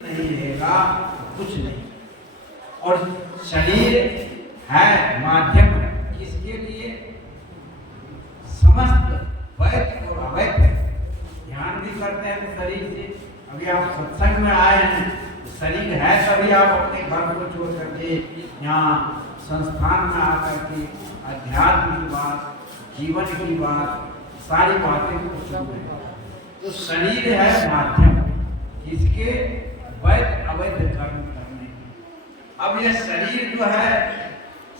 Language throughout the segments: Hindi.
नहीं रहेगा कुछ नहीं। और शरीर है माध्यम है किसके लिए? समस्त वैध और अवैध ध्यान भी करते हैं तो शरीर से। अभी आप सत्संग में आए हैं, शरीर है तभी आप अपने घर को छोड़ करके यहाँ संस्थान में आकर के अध्यात्म की बात, जीवन की बात, सारी बातें को सुन रहे हैं। तो शरीर है माध्यम किसके? वैध अवैध कर्म करने। अब यह शरीर जो है,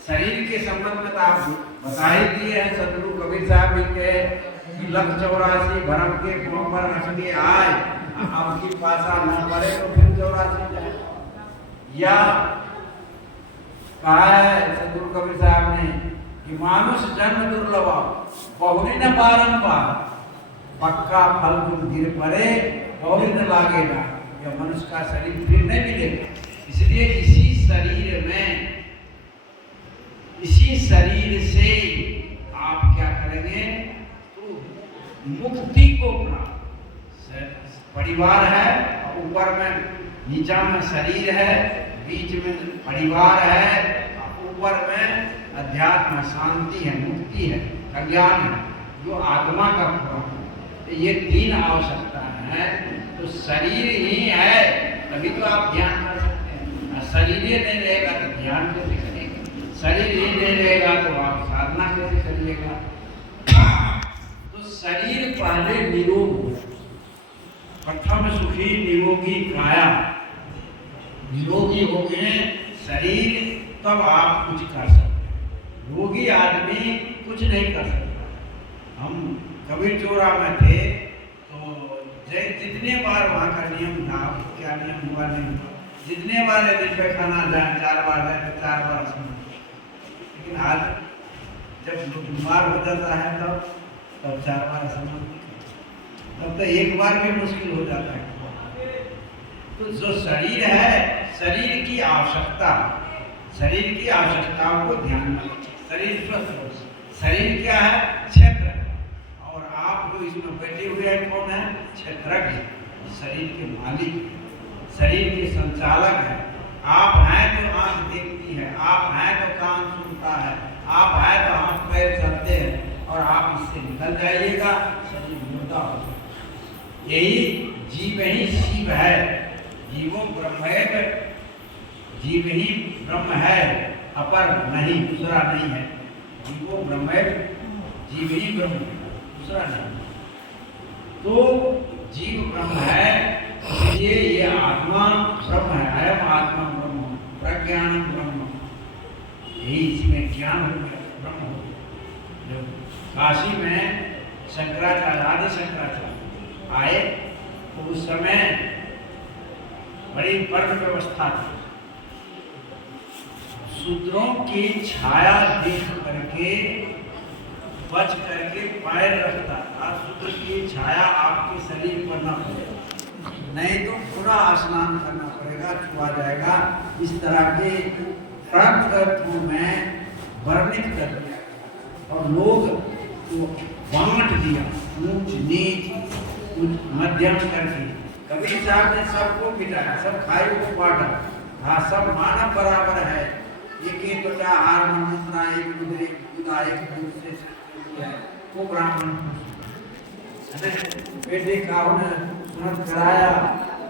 शरीर के संबंध में तो आप बता ही दिए हैं। सदगुरु कबीर साहब भी कहे कि लख 84 भरम के कुआं पर रख के आए, अब की पासा न पड़े तो फिर 84 जाए। या कहा है सदगुरु कबीर साहब ने कि मानुष जन्म दुर्लभ बहुरी न बारंबार, पक्का फल गुण गिर पड़े बहुरी न लागेगा। यह मनुष्य का शरीर फिर नहीं मिलेगा। इसलिए इसी शरीर से आप क्या करेंगे? तो मुक्ति को प्राप्त। परिवार है, ऊपर में नीचा में शरीर है, बीच में परिवार है, ऊपर में अध्यात्म शांति है, मुक्ति है, कल्याण है, जो आत्मा का पूरा। ये तीन आवश्यकता है। तो शरीर ही है तभी तो आप ध्यान कर सकते हैं। शरीर ही नहीं रहेगा तो ध्यान कैसे करेंगे? शरीर ही नहीं रहेगा तो आप साधना कैसे करिएगा? तो शरीर पहले निरोग, प्रथम सुखी निरोगी काया। निरोगी हो गए शरीर तब आप कुछ कर सकते हैं। रोगी आदमी कुछ नहीं कर सकता। हम कबीर चौरा में थे तो जितने बार वहाँ का नियम था, क्या नियम हुआ नहीं हुआ, जितने बार दिन पे खाना जाए 4 बार जाए तो 4 बार सुना। लेकिन आज जब लोग बीमार हो जाता है तब 4 बार सुना, तब तो 1 बार भी मुश्किल हो जाता है। तो जो शरीर है, शरीर की आवश्यकता, शरीर की आवश्यकताओं को ध्यान में रखें। शरीर स्वस्थ हो। शरीर क्या है? क्षेत्र। और आप जो इसमें बैठे हुए हैं कौन है? क्षेत्रज्ञ। शरीर के मालिक, शरीर के संचालक है। आप हैं तो आंख देखती है, आप हैं तो कान सुनता है, आप हैं तो हाथ पैर चलते हैं, और आप इससे निकल जाइएगा, शरीर मुर्दा हो जाएगा। यही जीव ही शिव है। जीवो ब्रह्म, जीव ही ब्रह्म है, अपर नहीं, दूसरा नहीं है। जीवो ब्रह्म, जीव ही ब्रह्म, दूसरा नहीं। तो जीव ब्रह्म है, इसलिए ये आत्मा ब्रह्म है। अयम आत्मा ब्रह्म, प्रज्ञान ब्रह्म। यही इसमें ज्ञान हो गया, ब्रह्म हो गया। जब काशी में शंकराचार्य, आदि शंकराचार्य आए तो उस समय बड़ी वर्ण व्यवस्था थी। शूद्रों की छाया देख करके बच करके पैर रखता था। शूद्र की छाया आपके शरीर पर न पड़े, नहीं तो पूरा स्नान करना पड़ेगा, छुआ जाएगा। इस तरह के तत्वों में वर्णित कर दिया और लोग को बांट दिया, ऊंच नीच मध्यम करके। कबीर साहब ने सबको मिटाया, सब खाई को बांटा। हाँ, सब मानव बराबर है। एक तो आहार मंत्रा, एक मुद्रे खुदा, एक दूध से वो ब्राह्मण बेटे का सुनत कराया,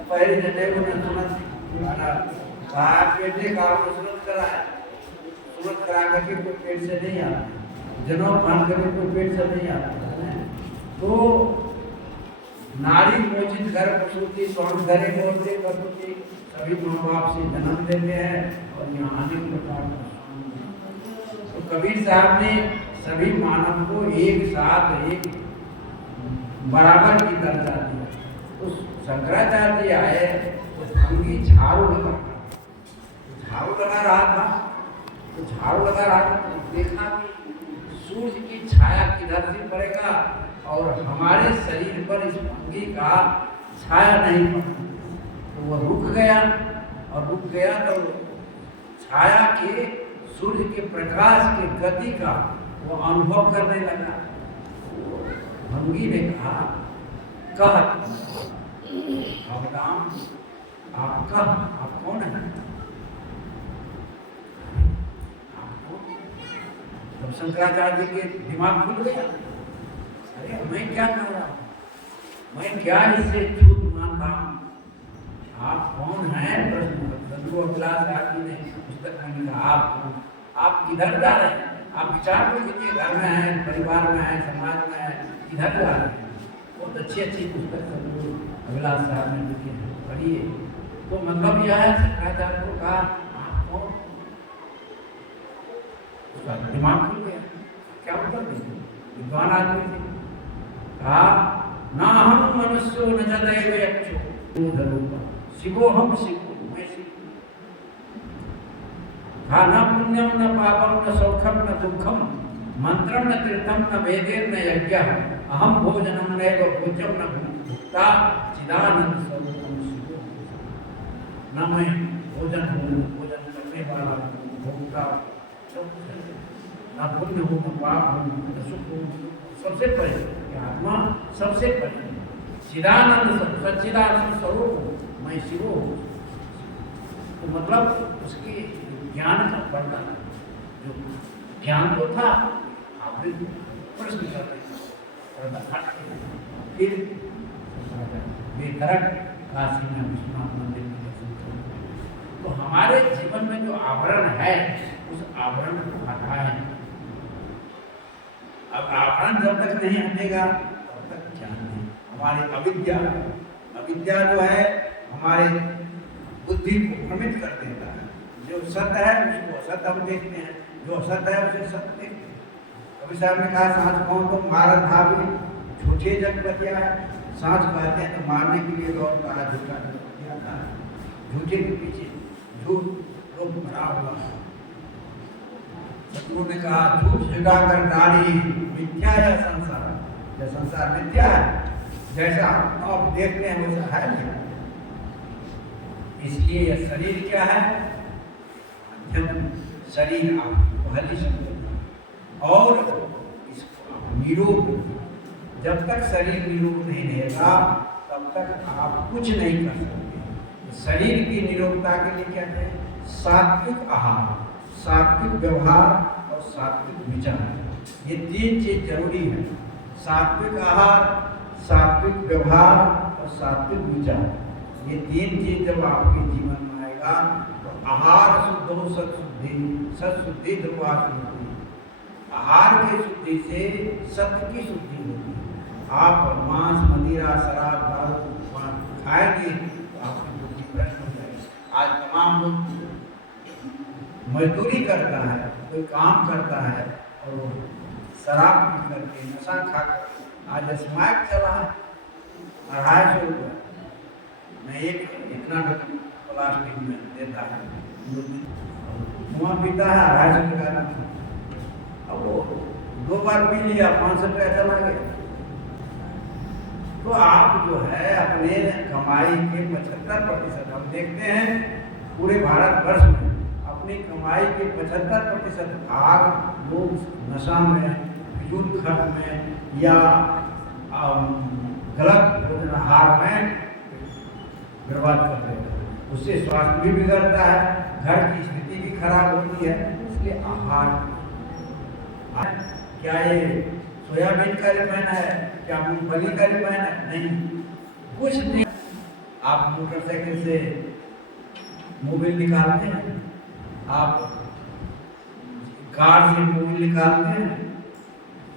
पहले जने ने सुनत बेटे का सुनत कराया। सुनत करा करके कोई पेट से नहीं आता, जनों बांध करके कोई पेट से नहीं आता। तो नारी मोचित घर प्रसूति, कौन घरे बोलते प्रसूति, सभी माँ बाप से जन्म लेते हैं और यहाँ अनेक प्रकार का। तो कबीर साहब ने सभी मानव को एक साथ, एक बराबर की दर्जा दिया। तो शंकराचार्य आए तो भंगी झाड़ू लगा रहा था। तो झाड़ू लगा रहा था तो देखा कि सूर्य की छाया किधर से पड़ेगा और हमारे शरीर पर इस भंगी का छाया नहीं पड़ा। तो वह रुक गया, और रुक गया तो छाया के, सूर्य के प्रकाश के गति का वो अनुभव करने लगा। भंगी ने कहा, कह अवदाम आप कौन है? तब शंकराचार्य के दिमाग खुल गया, अरे मैं क्या कर रहा हूँ, मैं क्या इससे झूठ मान रहा हूँ? आप कौन हैं? प्रश्न अभिलाष आदि ने पुस्तक में लिखा, आप किधर जा रहे हैं? आप विचार तो कीजिए, घर में है, परिवार में है, समाज में है, किधर जा रहे हैं? बहुत अच्छी पुस्तक सदगुरु अभिलाष साहब ने लिखी है, पढ़िए। तो मतलब यह है, शंकराचार्य को कहा आप कौन? उसका दिमाग खुल गया, क्या उत्तर देंगे? विद्वान आदमी थे। कहा ना हम मनुष्यो न जदैव यक्षो शिवो हम शिवो, मैं शिव। कहा न पुण्यम न पापम न सौखम न दुखम मंत्रम न तीर्थम न वेदेन न यज्ञः अहम भोजनम नैव भोज्यम न भुक्ता चिदानंद स्वरूपम शिवो। न मैं भोजन हूँ, भोजन करने वाला हूँ, भोक्ता, न पुण्य हूँ न पाप हूँ न सुख हूँ, सबसे पहले आत्मा सबसे पहले चिदानंद सच्चिदानंद स्वरूप मैं शिव हूँ। तो मतलब उसके ज्ञान का बढ़ना, जो ज्ञान तो था आपने प्रश्न करते फिर बेतरक काशी में विश्वनाथ मंदिर में दर्शन करें। तो हमारे जीवन में जो आवरण है उस आवरण को हटाएं। अब आवरण जब तक नहीं हटेगा तब तक ज्ञान नहीं। हमारी अविद्या जो है हमारे बुद्धि को भ्रमित कर देता है। जो सत्य है उसको असत्य हम देखते हैं, जो असत्य है उसे सत्य देखते हैं। कभी साहब ने कहा सांच कौन तो मारत भावी झूठे जगपतिया है। सांच कहते हैं तो मारने के लिए दौड़ता है, झूठा जाता है, झूठे के पीछे झूठ लोग भरा हुआ है। सतगुरु ने कहा झूठ जुगाकर दाढ़ी मिथ्या है संसार, यह संसार मिथ्या है, जैसा आप देखते हैं वैसा है नहीं। इसलिए यह शरीर क्या है? मध्यम शरीर आपको पहली शब्द और इसको निरोग, जब तक शरीर निरोग नहीं रहेगा तब तक आप कुछ नहीं कर सकते। शरीर की निरोगता के लिए क्या है? सात्विक आहार, सात्विक व्यवहार और सात्विक विचार, ये तीन चीज जरूरी है। सात्विक आहार, सात्विक व्यवहार और सात्विक विचार, ये तीन चीज जब आपके जीवन में आएगा तो आहार शुद्ध हो सत्शुद्धि, सत्शुद्धि ध्रुवा शुद्धि। आहार की शुद्धि से सत्य की शुद्धि होती है। आप मांस मदिरा शराब दारू खाएंगे तो आपकी बुद्धि भ्रष्ट हो जाएगी। आज तमाम लोग मजदूरी करता है, कोई काम करता है और वो शराब पी करके नशा खाकर, आज स्मैक चला है 250 रुपये में एक इतना प्लास्टिक में देता है, धुआं पीता है 250 रुपये का। अब वो 2 बार पी लिया 500 रुपया चला गया। तो आप जो है अपने कमाई के 75%, हम देखते हैं पूरे भारतवर्ष में अपनी कमाई के 75% भाग लोग नशा में, फिजूल खर्च में या गलत भोजन आहार में बर्बाद कर देते हैं। उससे स्वास्थ्य भी बिगड़ता है, घर की स्थिति भी खराब होती है। इसलिए आहार, क्या ये सोयाबीन का रिफाइन है, क्या मूंगफली का रिफाइन है? नहीं, कुछ नहीं। आप मोटरसाइकिल से मोबिल निकालते हैं, आप कार से मोबिल निकालते हैं,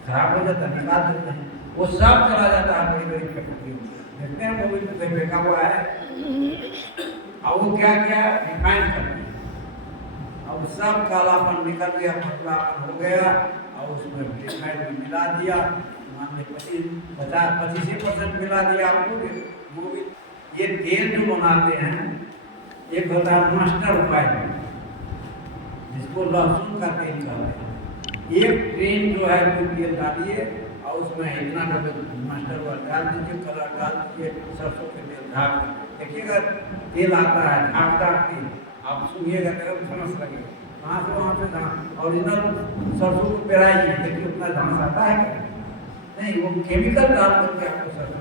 खराब हो जाता है, निकाल देते हैं, वो सब चला जाता है बड़ी बड़ी फैक्ट्री में। देखते हैं मोबिल में कहीं फेंका हुआ है और वो क्या क्या रिफाइन करते हैं, अब सब कालापन निकल गया, पतलापन हो गया और उसमें रिफाइन भी मिला दिया। मान ली 25% मिला दिया आपको मोबिल। ये तेल जो बनाते हैं एक होता है मास्टर ऑयल, जिसको लहसुन का तेल कहते हैं। एक ट्रेन जो है वो तेल डालिए और उसमें इतना मास्टर ऑयल डाल दीजिए, कलर डाल दीजिए, सरसों के तेल ढाक देखिएगा, तेल आता है ढाकदार तेल, आप सुनिएगा तो धमस लगेगा। कहाँ से वहाँ से धान ओरिजिनल सरसों को पेराइए, देखिए उतना धान आता है नहीं, वो केमिकल डाल करके आपको सरसों